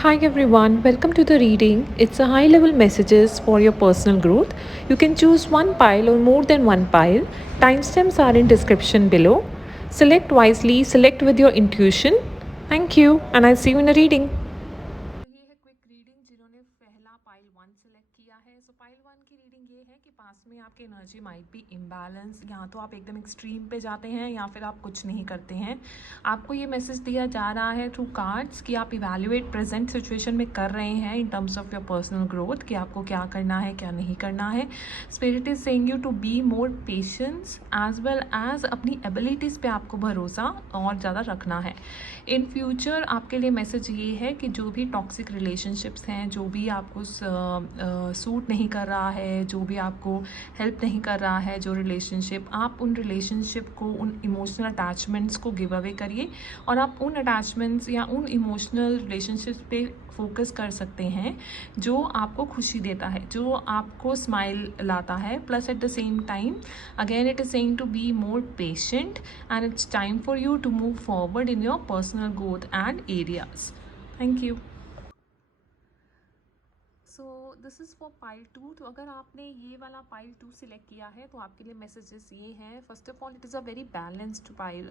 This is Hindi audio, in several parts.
Hi everyone, welcome to the reading. It's a high level messages for your personal growth. You can choose one pile or more than one pile. Timestamps are in description below. Select wisely, select with your intuition. Thank you and I'll see you in a reading. तो ये है क्विक रीडिंग जिन्होंने पहला पाइल वन सेलेक्ट किया है। सो पाइल वन की रीडिंग ये है कि पास में आपकी एनर्जी माइट बी इम्बैलेंस, या तो आप एकदम एक्सट्रीम पे जाते हैं या फिर आप कुछ नहीं करते हैं। आपको ये मैसेज दिया जा रहा है थ्रू कार्ड्स कि आप इवैल्यूएट प्रेजेंट सिचुएशन में कर रहे हैं in terms of your personal growth, कि आपको क्या करना है क्या नहीं करना है। Spirit is saying you to be more patience as well as अपनी एबिलिटीज़ पे आपको भरोसा और ज़्यादा रखना है। इन फ्यूचर आपके लिए मैसेज ये है कि जो भी टॉक्सिक रिलेशनशिप्स हैं, जो भी आपको सूट नहीं कर रहा है, जो भी आपको हेल्प नहीं कर रहा है, जो रिलेशनशिप, आप उन रिलेशनशिप को, उन इमोशनल अटैचमेंट्स को गिव अवे करिए और आप उन अटैचमेंट्स या उन इमोशनल रिलेशनशिप्स पे फोकस कर सकते हैं जो आपको खुशी देता है, जो आपको स्माइल लाता है। Plus at the same time again it is saying to be more patient and it's time for you to move forward in your personal growth and areas. Thank you. So this is for pile two. तो अगर आपने ये वाला पाइल टू सिलेक्ट किया है तो आपके लिए मैसेजेस ये हैं। First of all it is a very balanced pile.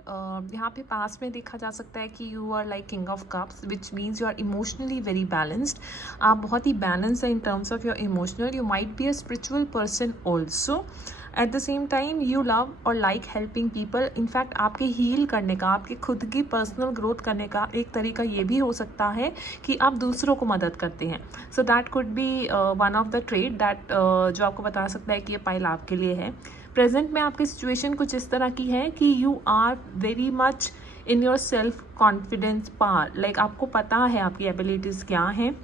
यहाँ पे पास में देखा जा सकता है कि you are like king of cups, which means you are emotionally very balanced. आप बहुत ही बैलेंस है in terms of your emotional. You might be a spiritual person also. At the same time you love और लाइक हेल्पिंग पीपल। इनफैक्ट आपके हील करने का, आपकी खुद की पर्सनल ग्रोथ करने का एक तरीका ये भी हो सकता है कि आप दूसरों को मदद करते हैं। So that could be one of the trade that जो आपको बता सकता है कि ये पाइल आपके लिए है। प्रेजेंट में आपकी सिचुएशन कुछ इस तरह की है कि you are very much in your self confidence power. Like आपको पता है आपकी एबिलिटीज़ क्या हैं,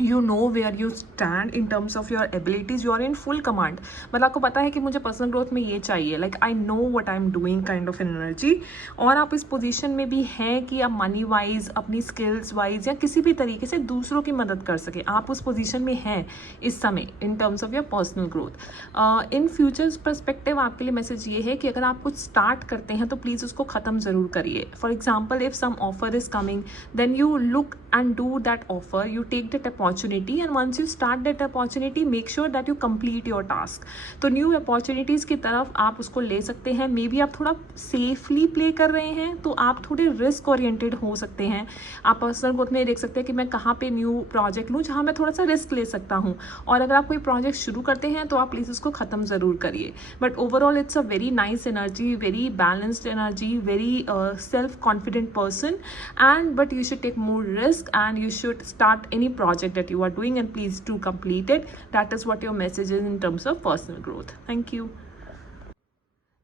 you know where you stand in terms of your abilities, you are in full command. मतलब आपको पता है कि मुझे पर्सनल ग्रोथ में ये चाहिए, like I know what I am doing kind of energy. और आप इस पोजीशन में भी हैं कि आप मनी वाइज, अपनी स्किल्स वाइज या किसी भी तरीके से दूसरों की मदद कर सके। आप उस पोजीशन में हैं इस समय इन terms of your personal growth. In futures perspective आपके लिए मैसेज ये है कि अगर आप कुछ स्टार्ट करते हैं तो प्लीज़ उसको ख़त्म ज़रूर करिए। For example if some offer is coming then you look and do that offer, you take that opportunity, and once you start that opportunity make sure that you complete your task. तो न्यू अपॉर्चुनिटीज़ की तरफ आप उसको ले सकते हैं। मे बी आप थोड़ा सेफली प्ले कर रहे हैं तो आप थोड़े रिस्क ओरिएंटेड हो सकते हैं। आप पर्सनल ग्रोथ में देख सकते हैं कि मैं कहाँ पे न्यू प्रोजेक्ट लूँ जहाँ मैं थोड़ा सा रिस्क ले सकता हूँ। और अगर आप कोई प्रोजेक्ट शुरू करते हैं तो आप प्लीज़ उसको ख़त्म ज़रूर करिए। But overall it's a very nice energy, very balanced energy, very self confident person, and but you should take more risk and you should start any project that you are doing and please do complete it. That is what your message is in terms of personal growth. Thank you.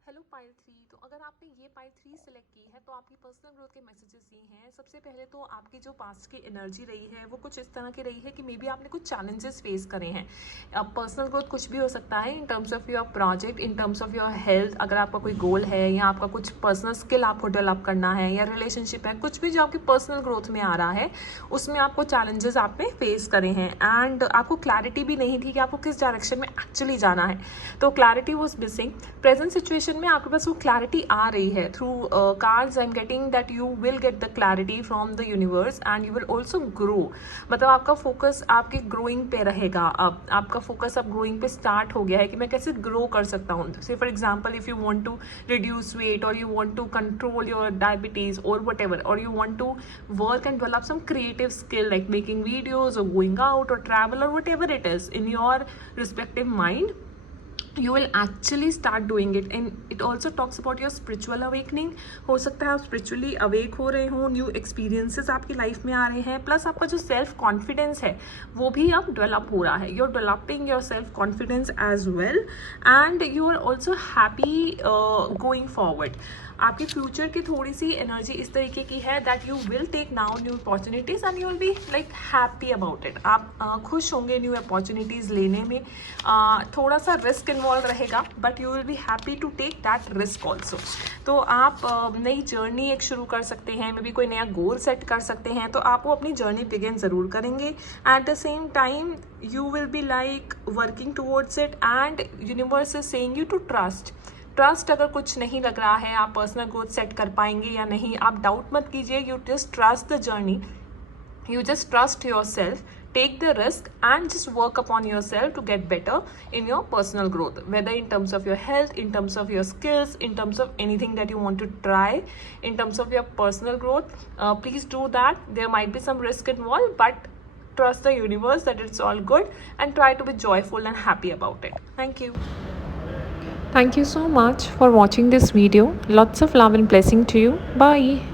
Hello pile three. तो अगर आपने ये पाइल थ्री सेलेक्ट की है तो आपकी पर्सनल ग्रोथ के मैसेजेस ये हैं। सबसे पहले तो आपकी जो पास्ट की एनर्जी रही है वो कुछ इस तरह की रही है कि मे बी आपने कुछ चैलेंजेस फेस करे हैं। अब पर्सनल ग्रोथ कुछ भी हो सकता है in terms of your project, in terms of your health, अगर आपका कोई गोल है या आपका कुछ पर्सनल स्किल आपको डेवलप करना है या रिलेशनशिप है, कुछ भी जो आपकी पर्सनल ग्रोथ में आ रहा है उसमें आपको चैलेंजेस आपने फेस करे हैं एंड आपको क्लैरिटी भी नहीं थी कि आपको किस डायरेक्शन में एक्चुअली जाना है। तो clarity was missing. Present situation में आपके पास वो क्लैरिटी आ रही है through cards. I am getting that you will get the clarity from the universe and you will also grow. मतलब आपका फोकस आपके ग्रोइंग पे रहेगा। अब आपका फोकस अब ग्रोइंग पे स्टार्ट हो गया है कि मैं कैसे ग्रो कर सकता हूँ। Say for example if you want to reduce weight or you want to control your diabetes or whatever, or you want to work and develop some creative skill like making videos or going out or travel or whatever it is in your respective mind, you will actually start doing it. And it also talks about your spiritual awakening. हो सकता है आप spiritually awake हो रहे हो, न्यू एक्सपीरियंसेस आपकी लाइफ में आ रहे हैं, प्लस आपका जो सेल्फ कॉन्फिडेंस है वो भी अब डेवलप हो रहा है। You are developing your self confidence as well and you are also happy going forward. आपके फ्यूचर की थोड़ी सी एनर्जी इस तरीके की है that you will take now new opportunities and you will be like happy about it. आप खुश होंगे न्यू अपॉर्चुनिटीज़ लेने में। थोड़ा सा रिस्क इन्वॉल्व रहेगा but you will be happy to take that risk also. तो आप नई जर्नी एक शुरू कर सकते हैं, मे बी कोई नया गोल सेट कर सकते हैं, तो आप वो अपनी जर्नी बिगिन ज़रूर करेंगे। At the same time you will be like working towards it and universe is saying you to trust. अगर कुछ नहीं लग रहा है आप पर्सनल ग्रोथ सेट कर पाएंगे या नहीं, आप डाउट मत कीजिए, you just trust the journey You just trust yourself, take the risk, and just work upon yourself to get better in your personal growth, whether in terms of your health, in terms of your skills, in terms of anything that you want to try, in terms of your personal growth. Please do that. There might be some risk involved, but trust the universe that it's all good, and try to be joyful and happy about it. Thank you. Thank you so much for watching this video. Lots of love and blessing to you. Bye.